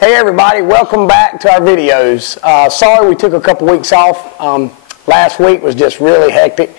Hey everybody, welcome back to our videos. Sorry we took a couple weeks off. Last week was just really hectic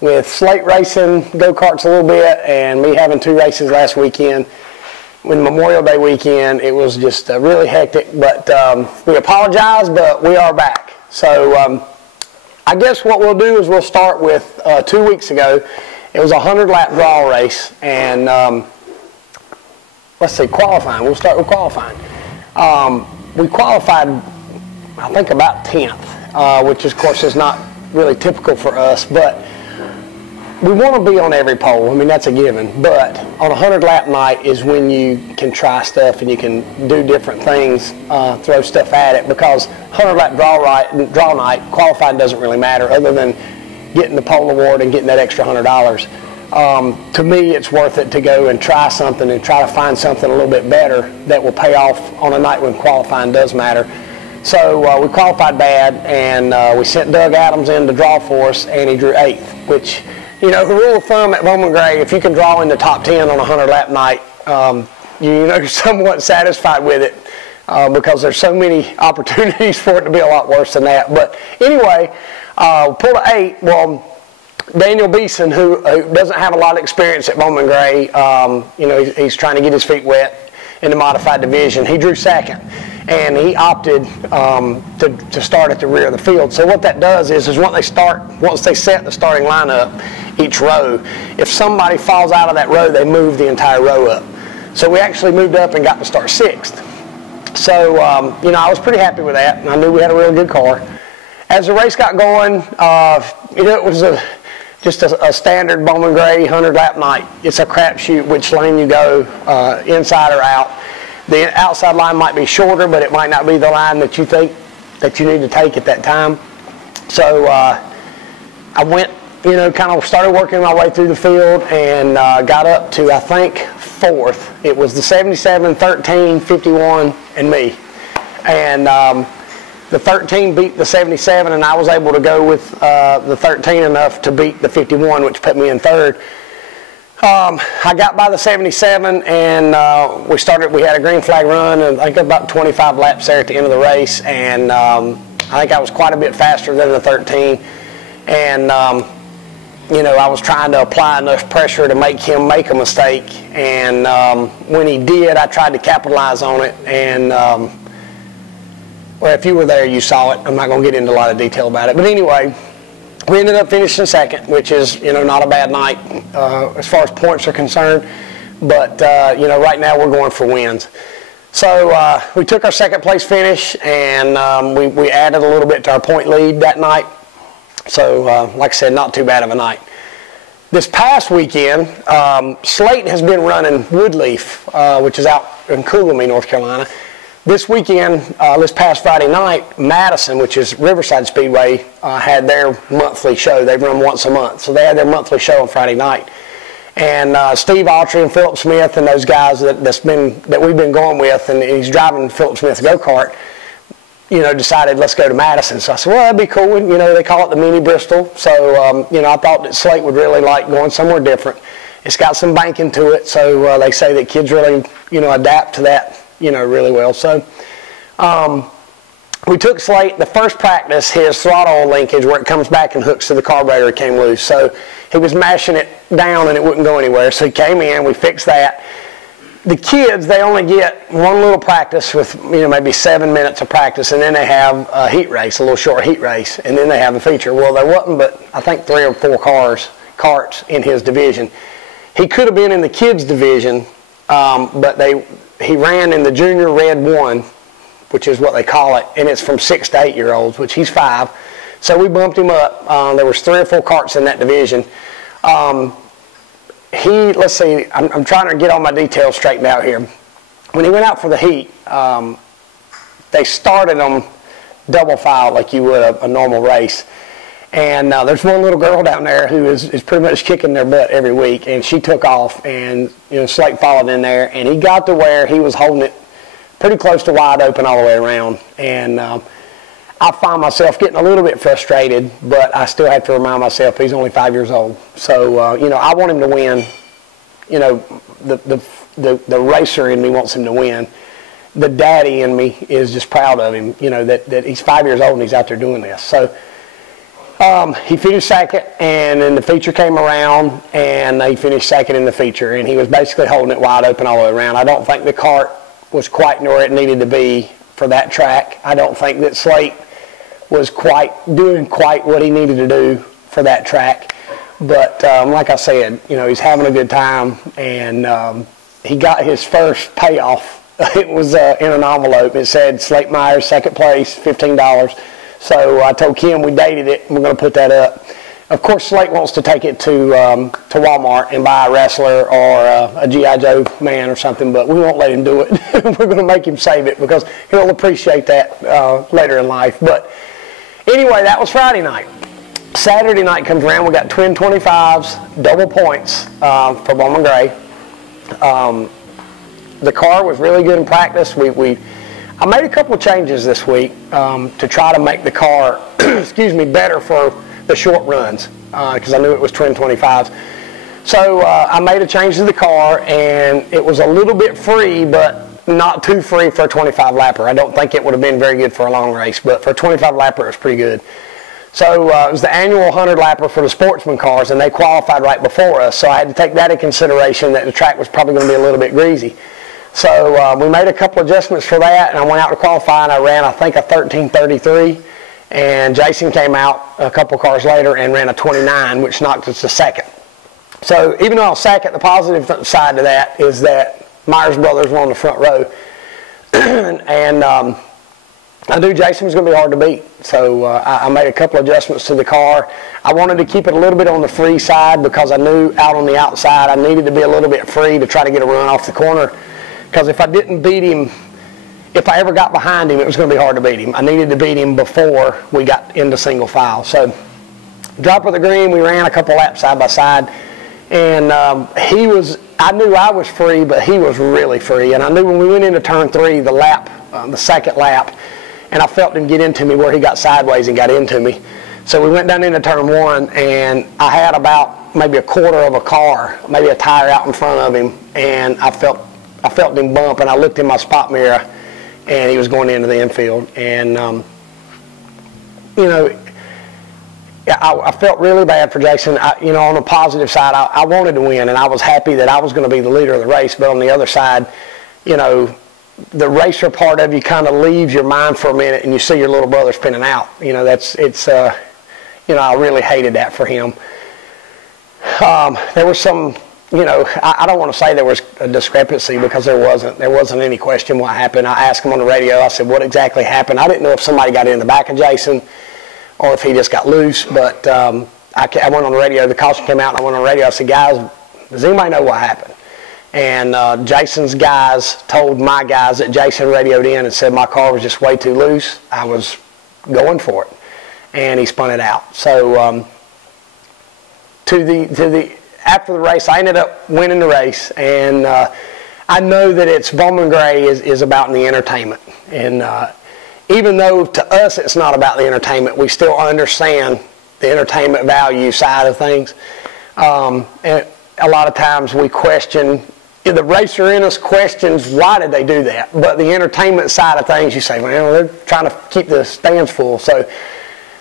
with slate racing, go-karts a little bit, and me having 2 races last weekend. With Memorial Day weekend, it was just really hectic, but we apologize, but we are back. So I guess what we'll do is we'll start with 2 weeks ago. It was a 100-lap draw race, and let's see, qualifying. We'll start with qualifying. We qualified, I think, about 10th, which of course is not really typical for us, but we want to be on every pole. I mean, that's a given, but on a 100-lap night is when you can try stuff and you can do different things, throw stuff at it, because 100-lap draw night, qualifying doesn't really matter other than getting the pole award and getting that extra $100. To me, it's worth it to go and try something and try to find something a little bit better that will pay off on a night when qualifying does matter. So we qualified bad, and we sent Doug Adams in to draw for us, and he drew 8th, which, you know, the rule of thumb at Bowman Gray, if you can draw in the top 10 on a 100-lap night, you're somewhat satisfied with it, because there's so many opportunities for it to be a lot worse than that. But anyway, pulled an 8. Well, Daniel Beeson, who doesn't have a lot of experience at Bowman Gray, you know, he's trying to get his feet wet in the modified division. He drew 2nd, and he opted to start at the rear of the field. So what that does is once they set the starting lineup, each row, if somebody falls out of that row, they move the entire row up. So we actually moved up and got to start 6th. So you know, I was pretty happy with that, and I knew we had a real good car. As the race got going, you know, it was just a standard Bowman Gray 100-lap night. It's a crapshoot which lane you go, inside or out. The outside line might be shorter, but it might not be the line that you think that you need to take at that time. So I went, you know, kind of started working my way through the field, and got up to, I think, 4th. It was the 77, 13, 51, and me. And the 13 beat the 77, and I was able to go with the 13 enough to beat the 51, which put me in 3rd. I got by the 77, and we had a green flag run, and I think about 25 laps there at the end of the race, and I think I was quite a bit faster than the 13. And you know, I was trying to apply enough pressure to make him make a mistake, and when he did, I tried to capitalize on it, and well, if you were there, you saw it. I'm not going to get into a lot of detail about it. But anyway, we ended up finishing 2nd, which is, you know, not a bad night as far as points are concerned. But, you know, right now we're going for wins. So we took our 2nd place finish, and we added a little bit to our point lead that night. So, like I said, not too bad of a night. This past weekend, Slate has been running Woodleaf, which is out in Coolamy, North Carolina. This weekend, this past Friday night, Madison, which is Riverside Speedway, had their monthly show. They run once a month, so they had their monthly show on Friday night. And Steve Autry and Philip Smith and those guys that we've been going with, and he's driving Philip Smith's go-kart, you know, decided let's go to Madison. So I said, well, that'd be cool. And, you know, they call it the mini Bristol. So you know, I thought that Slate would really like going somewhere different. It's got some banking to it, so they say that kids really, you know, adapt to that, you know, really well. So we took Slate. The first practice, his throttle linkage where it comes back and hooks to the carburetor came loose. So he was mashing it down and it wouldn't go anywhere. So he came in, we fixed that. The kids, they only get one little practice with, you know, maybe 7 minutes of practice, and then they have a heat race, a little short heat race, and then they have a feature. Well, there wasn't but, I think, 3 or 4 carts in his division. He could have been in the kids division, but he ran in the junior red 1, which is what they call it, and it's from 6 to 8-year-olds, which he's 5. So we bumped him up. There was 3 or 4 carts in that division. Let's see, I'm trying to get all my details straightened out here. When he went out for the heat, they started him double file like you would a normal race. And there's one little girl down there who is pretty much kicking their butt every week, and she took off, and, you know, Slate followed in there, and he got to where he was holding it pretty close to wide open all the way around. And I find myself getting a little bit frustrated, but I still have to remind myself he's only 5 years old. So, you know, I want him to win. You know, the racer in me wants him to win. the daddy in me is just proud of him, you know, that he's 5 years old and he's out there doing this. So he finished second, and then the feature came around, and he finished second in the feature, and he was basically holding it wide open all the way around. I don't think the cart was quite where it needed to be for that track. I don't think that Slate was doing quite what he needed to do for that track. But like I said, you know, he's having a good time, and he got his first payoff. It was in an envelope. It said Slate Myers, second place, $15. So I told Kim we dated it, and we're going to put that up. Of course, Slate wants to take it to Walmart and buy a wrestler or a G.I. Joe man or something, but we won't let him do it. We're going to make him save it because he'll appreciate that later in life. But anyway, that was Friday night. Saturday night comes around. We got twin 25s, double points for Bowman Gray. The car was really good in practice. I made a couple of changes this week to try to make the car, excuse me, better for the short runs because I knew it was twin 25s. So I made a change to the car, and it was a little bit free, but not too free for a 25 lapper. I don't think it would have been very good for a long race, but for a 25 lapper, it was pretty good. So it was the annual 100 lapper for the sportsman cars, and they qualified right before us. So I had to take that into consideration, that the track was probably going to be a little bit greasy. So we made a couple adjustments for that, and I went out to qualify, and I ran, I think, a 13:33. And Jason came out a couple cars later and ran a 29, which knocked us to second. So even though I was second, the positive side to that is that Myers brothers were on the front row. And I knew Jason was going to be hard to beat. So I made a couple adjustments to the car. I wanted to keep it a little bit on the free side because I knew out on the outside I needed to be a little bit free to try to get a run off the corner. Because if I didn't beat him, if I ever got behind him, it was going to be hard to beat him. I needed to beat him before we got into single file. So, drop of the green, we ran a couple laps side by side. And I knew I was free, but he was really free. And I knew when we went into turn 3, the second lap, and I felt him get into me where he got sideways and got into me. So we went down into turn 1, and I had about maybe a quarter of a car, maybe a tire out in front of him, and I felt him bump, and I looked in my spot mirror, and he was going into the infield. And, you know, I felt really bad for Jason. You know, on the positive side, I wanted to win, and I was happy that I was going to be the leader of the race. But on the other side, you know, the racer part of you kind of leaves your mind for a minute, and you see your little brother spinning out. You know, you know, I really hated that for him. There was some, you know, I don't want to say there was a discrepancy because there wasn't. There wasn't any question what happened. I asked him on the radio. I said, what exactly happened? I didn't know if somebody got in the back of Jason or if he just got loose. But I went on the radio. The caution came out, and I went on the radio. I said, guys, does anybody know what happened? And Jason's guys told my guys that Jason radioed in and said my car was just way too loose. I was going for it, and he spun it out. So after the race, I ended up winning the race, and I know that it's Bowman Gray is about the entertainment. And even though to us it's not about the entertainment, we still understand the entertainment value side of things. And a lot of times we question, the racer in us questions why did they do that, but the entertainment side of things, you say, well, they're trying to keep the stands full. So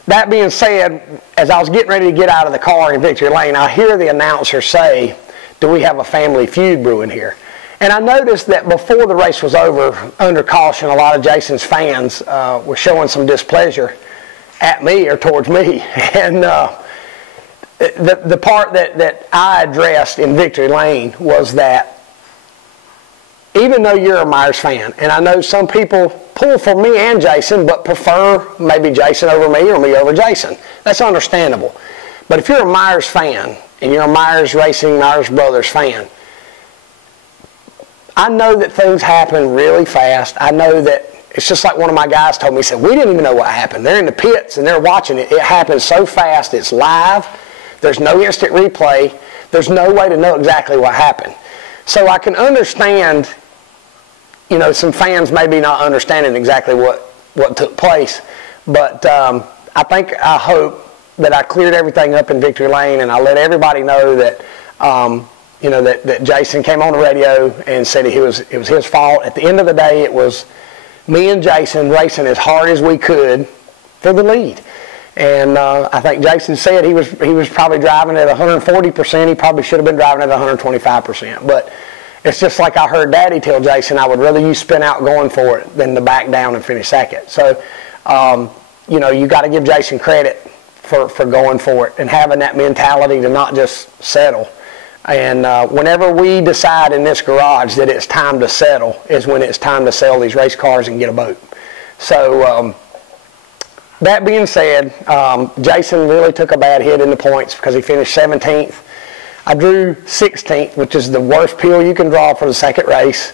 that being said, as I was getting ready to get out of the car in Victory Lane, I hear the announcer say, do we have a family feud brewing here? And I noticed that before the race was over, under caution, a lot of Jason's fans were showing some displeasure at me or towards me. And the part that I addressed in Victory Lane was that even though you're a Myers fan, and I know some people pull for me and Jason, but prefer maybe Jason over me or me over Jason. That's understandable. But if you're a Myers fan, and you're a Myers Racing, Myers Brothers fan, I know that things happen really fast. I know that it's just like one of my guys told me. He said, we didn't even know what happened. They're in the pits, and they're watching it. It happens so fast. It's live. There's no instant replay. There's no way to know exactly what happened. So I can understand, you know, some fans maybe not understanding exactly what took place. But I hope that I cleared everything up in Victory Lane, and I let everybody know that that Jason came on the radio and said it was his fault. At the end of the day, it was me and Jason racing as hard as we could for the lead. And I think Jason said he was probably driving at 140%. He probably should have been driving at 125%. But it's just like I heard Daddy tell Jason, I would rather you spin out going for it than to back down and finish second. So, you got to give Jason credit for going for it and having that mentality to not just settle. And whenever we decide in this garage that it's time to settle is when it's time to sell these race cars and get a boat. So that being said, Jason really took a bad hit in the points because he finished 17th. I drew 16th, which is the worst pill you can draw for the second race.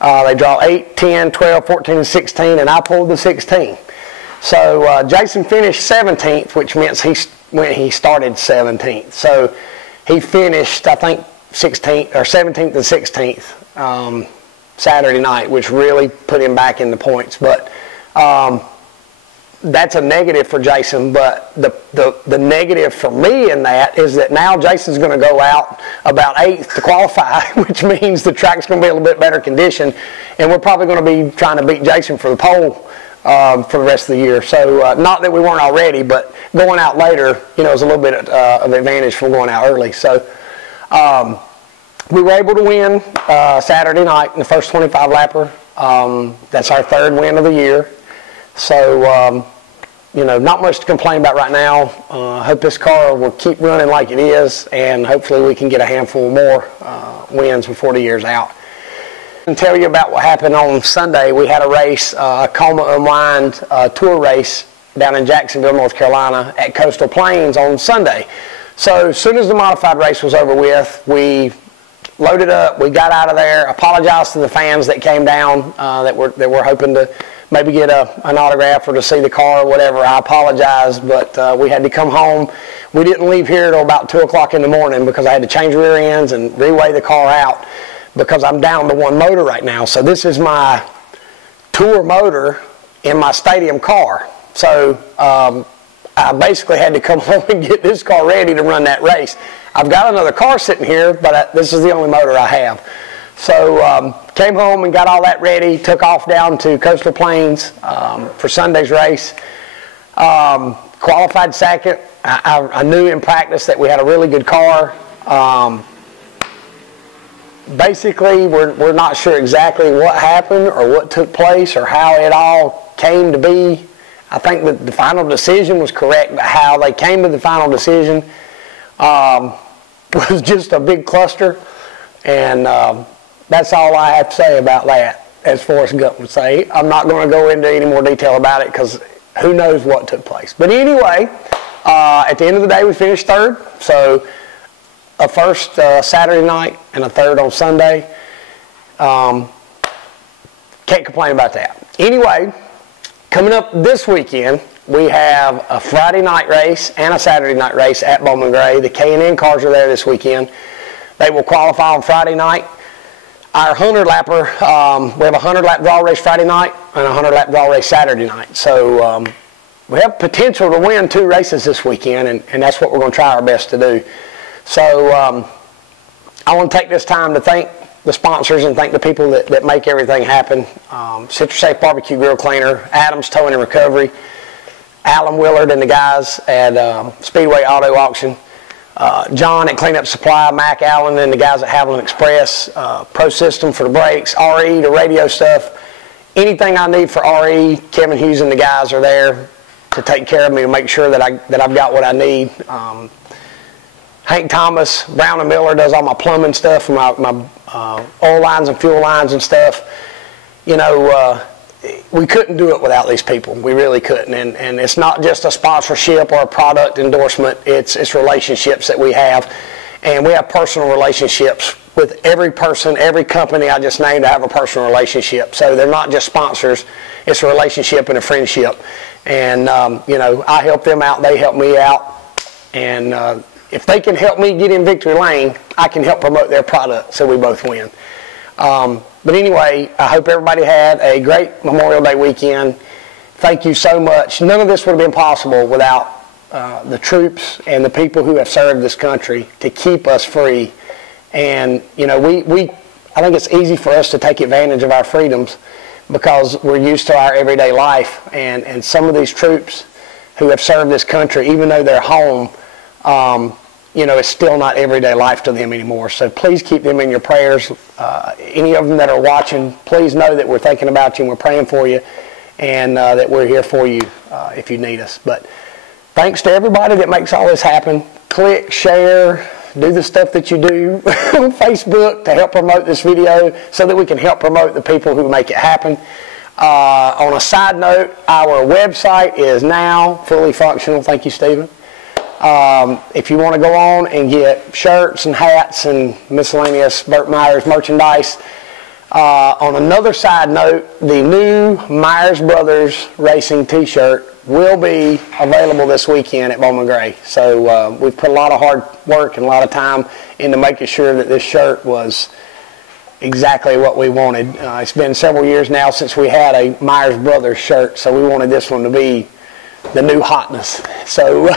They draw 8, 10, 12, 14, and 16, and I pulled the 16. So Jason finished 17th, which means he started 17th. So he finished, I think, 16th or 17th and 16th Saturday night, which really put him back in the points. But that's a negative for Jason. But the negative for me in that is that now Jason's going to go out about 8th to qualify, which means the track's going to be a little bit better condition, and we're probably going to be trying to beat Jason for the pole for the rest of the year. So not that we weren't already, but going out later, is a little bit of advantage from going out early. So we were able to win Saturday night in the first 25 lapper. That's our third win of the year. So, not much to complain about right now. I hope this car will keep running like it is, and hopefully we can get a handful more wins before the year's out. And tell you about what happened on Sunday. We had a race, Coma Unwind tour race down in Jacksonville, North Carolina at Coastal Plains on Sunday. So as soon as the modified race was over with, we loaded up, we got out of there, apologized to the fans that came down that were hoping to maybe get an autograph or to see the car or whatever. I apologized, but we had to come home. We didn't leave here until about 2 o'clock in the morning because I had to change rear ends and reweigh the car out, because I'm down to one motor right now. So this is my tour motor in my stadium car. So I basically had to come home and get this car ready to run that race. I've got another car sitting here, but this is the only motor I have. So came home and got all that ready, took off down to Coastal Plains for Sunday's race. Qualified second. I knew in practice that we had a really good car. Basically, we're not sure exactly what happened or what took place or how it all came to be. I think that the final decision was correct, but how they came to the final decision was just a big cluster. And that's all I have to say about that, as Forrest Gump would say. I'm not going to go into any more detail about it because who knows what took place. But anyway, at the end of the day, we finished third. So a first Saturday night and a third on Sunday. Can't complain about that. Anyway, coming up this weekend, we have a Friday night race and a Saturday night race at Bowman Gray. The K&N cars are there this weekend. They will qualify on Friday night. Our 100-lapper, we have a 100-lap draw race Friday night and a 100-lap draw race Saturday night. So we have potential to win 2 races this weekend, and that's what we're going to try our best to do. So I want to take this time to thank the sponsors and thank the people that make everything happen. Citrus Safe Barbecue Grill Cleaner, Adams Towing and Recovery, Alan Willard and the guys at Speedway Auto Auction, John at Cleanup Supply, Mac Allen and the guys at Haviland Express, Pro System for the brakes, RE, the radio stuff. Anything I need for RE, Kevin Hughes and the guys are there to take care of me, to make sure that I've got what I need. Hank Thomas, Brown and Miller does all my plumbing stuff, my oil lines and fuel lines and stuff. We couldn't do it without these people. We really couldn't. And it's not just a sponsorship or a product endorsement. It's relationships that we have. And we have personal relationships with every person, every company I just named. I have a personal relationship. So they're not just sponsors. It's a relationship and a friendship. And, I help them out. They help me out. And if they can help me get in victory lane, I can help promote their product so we both win. But anyway, I hope everybody had a great Memorial Day weekend. Thank you so much. None of this would have been possible without the troops and the people who have served this country to keep us free And, you know, I think it's easy for us to take advantage of our freedoms because we're used to our everyday life. And some of these troops who have served this country, even though they're home, you know, it's still not everyday life to them anymore. So please keep them in your prayers. Any of them that are watching, please know that we're thinking about you and we're praying for you, and that we're here for you if you need us. But thanks to everybody that makes all this happen. Click, share, do the stuff that you do on Facebook to help promote this video so that we can help promote the people who make it happen. On a side note, our website is now fully functional. Thank you, Stephen. If you want to go on and get shirts and hats and miscellaneous Burt Myers merchandise. On another side note, the new Myers Brothers Racing t-shirt will be available this weekend at Bowman Gray. So we've put a lot of hard work and a lot of time into making sure that this shirt was exactly what we wanted. It's been several years now since we had a Myers Brothers shirt, so we wanted this one to be the new hotness. So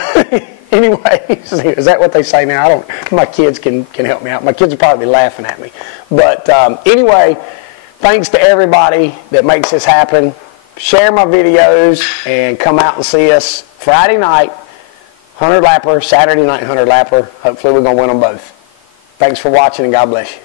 anyway, is that what they say now? I don't. My kids can help me out. My kids will probably be laughing at me. But anyway, thanks to everybody that makes this happen. Share my videos and come out and see us Friday night, 100 lapper, Saturday night, 100 lapper. Hopefully we're going to win them both. Thanks for watching and God bless you.